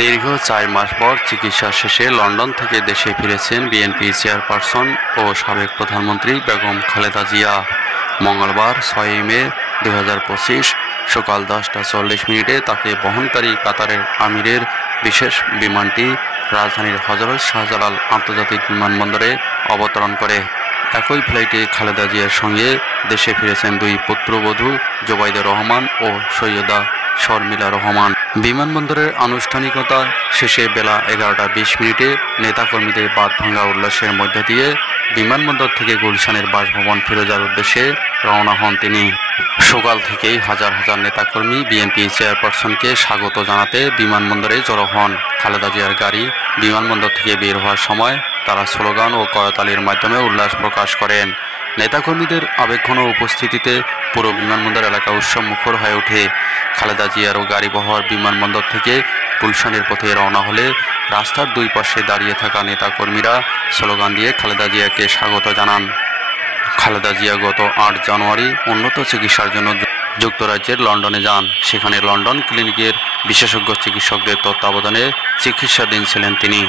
দীর্ঘ ৪ মাস পর চিকিৎসা শেষে লন্ডন থেকে দেশে ফিরেছেন বিএনপি চেয়ারপারসন ও সাবেক প্রধানমন্ত্রী বেগম খালেদা জিয়া। মঙ্গলবার ৬ মে ২০২৫ সকাল ১০টা ৪০ তাকে বহনকারী কাতারের আমিরের বিশেষ বিমানটি রাজধানীর হযরত শাহজালাল আন্তর্জাতিক বিমানবন্দরে অবতরণ করে। একই ফ্লাইটে খালেদা জিয়ার সঙ্গে দেশে ফিরেছেন দুই পুত্রবধূ জোবাইদা রহমান ও সৈয়দা শর্মিলা রহমান। বিমানবন্দরের আনুষ্ঠানিকতা শেষে বেলা ১১টা ২০ নেতাকর্মীদের বাঁধ ভাঙা উল্লাসের মধ্য দিয়ে বিমানবন্দর থেকে গুলশানের বাসভবন ফিরে যাওয়ার উদ্দেশ্যে রওনা হন তিনি। সকাল থেকেই হাজার হাজার নেতাকর্মী বিএনপি চেয়ারপারসনকে স্বাগত জানাতে বিমানবন্দরে জড়ো হন। খালেদা জিয়ার গাড়ি বিমানবন্দর থেকে বের হওয়ার সময় তারা স্লোগান ও করতালির মাধ্যমে উল্লাস প্রকাশ করেন। নেতাকর্মীদের আবেগঘন উপস্থিতিতে পুরো বিমানবন্দর এলাকা উৎসবমুখর হয়ে ওঠে। খালেদা জিয়ারও গাড়িবহর বিমানবন্দর থেকে গুলশানের পথে রওনা হলে রাস্তার দুই পাশে দাঁড়িয়ে থাকা নেতাকর্মীরা স্লোগান দিয়ে খালেদা জিয়াকে স্বাগত জানান। খালেদা জিয়া গত ৮ জানুয়ারি উন্নত চিকিৎসার জন্য যুক্তরাজ্যের লন্ডনে যান। সেখানে লন্ডন ক্লিনিকের বিশেষজ্ঞ চিকিৎসকদের তত্ত্বাবধানে চিকিৎসাধীন ছিলেন তিনি।